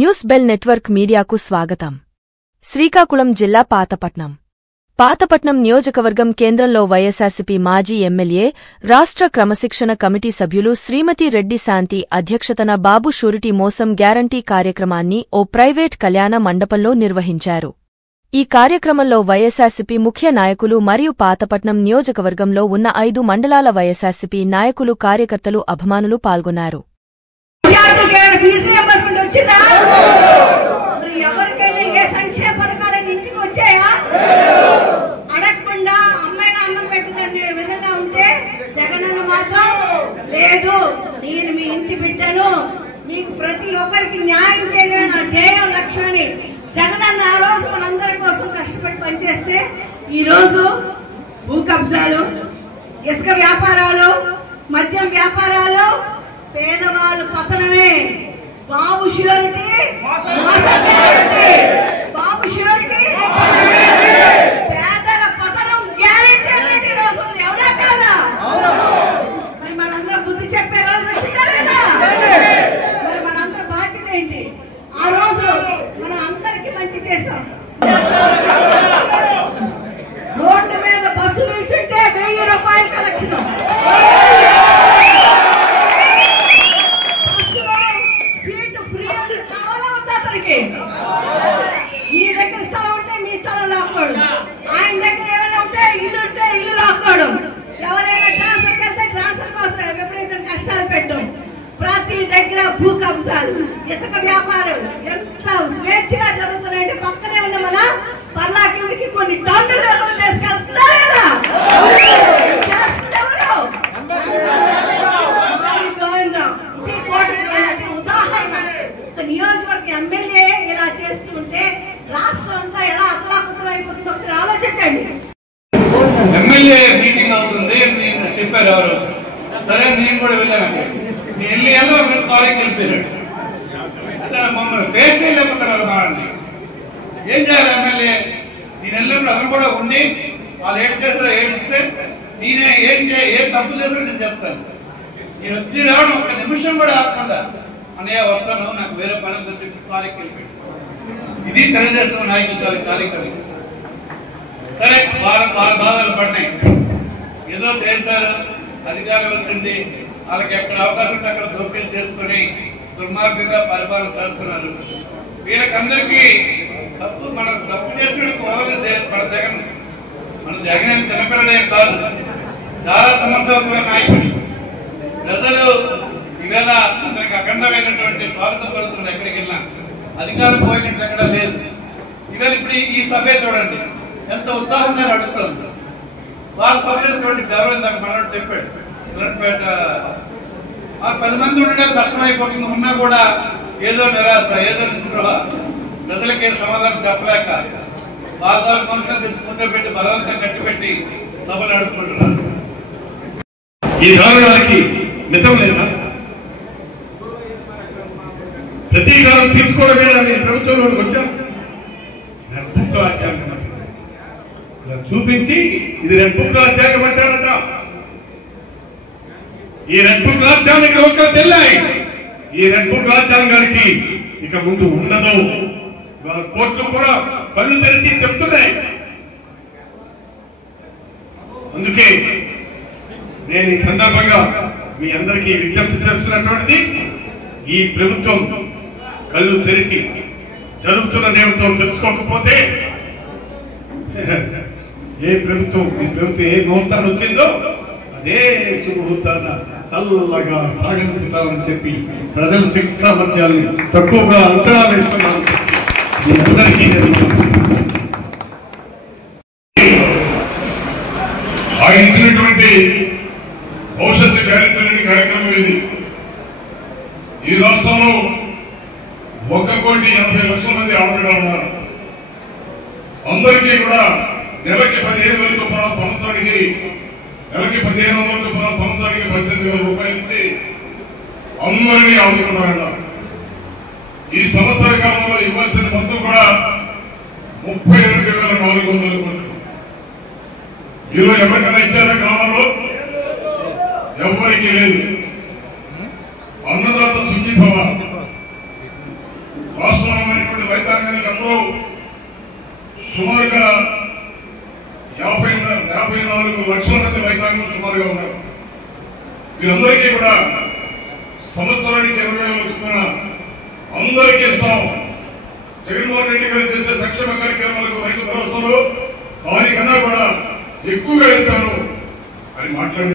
News bell network మీడియాకు స్వాగతం. శ్రీకాకుళం జిల్లా పాతపట్నం నియోజకవర్గం కేంద్రంలో వైఎస్ఆర్సీపీ మాజీ ఎమ్మెల్యే, రాష్ట్ర క్రమశిక్షణ కమిటీ సభ్యులు శ్రీమతి రెడ్డి శాంతి అధ్యక్షతన బాబు షూరిటీ మోసం గ్యారంటీ కార్యక్రమాన్ని ఓ ప్రైవేట్ కళ్యాణ మండపంలో నిర్వహించారు. ఈ కార్యక్రమంలో వైఎస్ఆర్సీపీ ముఖ్య నాయకులు మరియు పాతపట్నం నియోజకవర్గంలో ఉన్న 5 మండలాల వైఎస్ఆర్సీపీ నాయకులు, కార్యకర్తలు, అభిమానులు పాల్గొన్నారు. ప్రతి ఒక్కరికి న్యాయం చేయడమే నా ధ్యేయం, లక్ష్యాన్ని జగనన్న ఆ రోజు మనందరి కోసం కష్టపడి పనిచేస్తే ఈ రోజు భూ కబ్జాలు, ఇసుక వ్యాపారాలు, మద్యం వ్యాపారాలు, పేదవాళ్ళు పతనమే. బాబు షూరిటీ, బాబు షూరిటీ, పేదల పతనం గ్యారెంటీ అనేది ఈ రోజు ఎవరా కాదా? మరి మనందరం బుద్ధి చెప్పే రోజు వచ్చిందా లేదా? మరి మనందరం బాధ్యత ఏంటి? ఆ రోజు మనం అందరికి మంచి చేశాం. రోడ్డు మీద బస్సు నిల్చుంటే 1000 రూపాయలు కలెక్షన్, సీటు ఫ్రీ కావాలా వద్దా? అతనికి మీ దగ్గర స్థలం ఉంటే మీ స్థలం లాక్కోడు, ఆయన దగ్గర ఏమైనా ఉంటే ఇల్లు లాక్కోడు, ఎవరైనా ట్రాన్స్ఫర్కి వెళ్తే ట్రాన్స్ఫర్ కోసం విపరీతం కష్టాలు పెట్టడం, ప్రతి దగ్గర భూ కబ్జాలు, ఇసుక వ్యాపారం ఎంత స్వేచ్ఛగా జరుగుతున్నాయంటే పక్కనే ఉన్న మన పర్లాకి కొన్ని టన్నులు తీసుకెళ్తుందా లేదా? ఉదాహరణ, ఒక నియోజకవర్గ ఎమ్మెల్యే ఇలా చేస్తుంటే రాష్ట్రం అంతా ఎలా అతలాకుతలం అయిపోతుందో ఒకసారి ఆలోచించండి. ఎమ్మెల్యే మీటింగ్ అవుతుంది చెప్పారు ఎవరు, సరే నేను కూడా వెళ్ళానండి. నేను వెళ్ళి కాలేజీకి వెళ్ళిపోయాడు. మమ్మల్ని ఫేస్ చేయలేకపోతున్నారు. వాళ్ళని ఏం చేయాలి? ఎమ్మెల్యే నేను వెళ్ళినప్పుడు అతను కూడా ఉండి వాళ్ళు ఏం చేస్తారో ఏడిస్తే నేనే ఏం తప్పు చేస్తారో నేను చెప్తాను. నేను వచ్చి రావడం ఒక నిమిషం కూడా ఆకుండా అన్నయ్య వస్తాను, నాకు వేరే పని చెప్పి కాలేజీకి వెళ్ళిపోయాడు. ఇది తెలుగుదేశం నాయకులు కార్యక్రమం. సరే వారు బాధలు పడినాయి, ఏదో చేశారు, అధికారం వచ్చింది, వాళ్ళకి ఎక్కడ అవకాశం ఉంటే అక్కడ దోపిడీలు చేసుకుని దుర్మార్గంగా పరిపాలన చేస్తున్నారు. వీళ్ళకందరికీ మనం తప్పు చేసినట్టు మన జగన్ చిన్నపిల్లలేం కాదు, చాలా సమర్థవంతమైన నాయకుడు. ప్రజలు ఈవేళ అతనికి అఖండమైనటువంటి స్వాగతం పలుకుతున్నారు. ఎక్కడికి వెళ్ళినా అధికారం పోయినట్టు ఎక్కడా లేదు. ఈవేళ ఇప్పుడు ఈ సభ్య చూడండి ఎంత ఉత్సాహంగా నడుస్తుంది. వాళ్ళ సభ్యులు చూడండి, ఎవరైనా మనోడు చెప్పాడు, ఇలాంటిపేట 10 మంది ఉండడం కష్టమైపోతుంది. ఉన్నా కూడా ఏదో నిరాశ, ఏదో నిస్పృహ, ప్రజలకి సమాధానం చెప్పలేక వాళ్ళ మనుషులు తెచ్చి కూర్చోబెట్టి బలవంతం కట్టిపెట్టి సభ నడుపుకుంటున్నారు. ఈ కారణానికి మితం లేదా? ప్రతీకారం తీసుకోవడం మీద నేను ప్రభుత్వంలోకి వచ్చాను. బుక్ రాజ్యాంగం చూపించి ఇది రెడ్ బుక్ రాజ్యాంగం అంటారట. ఈ రెడ్ బుక్ రాజ్యాంగానికి లోకాలు తెల్లాయి. ఈ రెడ్ బుక్ రాజ్యాంగానికి ఇక ముందు ఉండదు. వాళ్ళ కోర్టులు కూడా కళ్ళు తెరిచి చెప్తున్నాయి. అందుకే నేను ఈ సందర్భంగా మీ అందరికీ విజ్ఞప్తి చేస్తున్నటువంటిది, ఈ ప్రభుత్వం కళ్ళు తెరిచి జరుగుతున్నదేమిటో తెలుసుకోకపోతే ఈ ప్రభుత్వం ఏ ముహూర్తాన్ని వచ్చిందో అదే శుభముహూర్తాన చల్లగా సాగనిపుతామని చెప్పి ప్రజల శక్తి సామర్థ్యాన్ని తక్కువగా అంచనా వేస్తున్నామని చెప్పి మీ అందరికీ ఆయన ఇచ్చినటువంటి భవిష్యత్తు కార్యక్రమం ఇది. ఈ రాష్ట్రంలో 1,80,00,000 మంది ఆడపిల్లలు ఉన్నారు. అందరికీ కూడా నెలకి 15,000 చొప్పున సంవత్సరానికి, నెలకి 1,500 చొప్పున సంవత్సరానికి 18,000 రూపాయలు ఇచ్చి అందరినీ ఆదుకున్నారట. ఈ సంవత్సర కాలంలో ఇవ్వాల్సిన మొత్తం కూడా 32,400 కోట్లు. ఈరోజు ఎవరికైనా ఇచ్చారా గ్రామంలో? ఎవరికి లేదు. అన్నదాత సుఖీభవ. 54 లక్షల మంది రైతాంగం సుమారుగా ఉన్నారు. వీరందరికీ కూడా సంవత్సరానికి 20,000 చొప్పున అందరికీ ఇస్తాం. జగన్మోహన్ రెడ్డి గారు చేసే సంక్షేమ కార్యక్రమాలకు రైతు భరోసాలో దానికన్నా కూడా ఎక్కువగా ఇస్తాను అని మాట్లాడి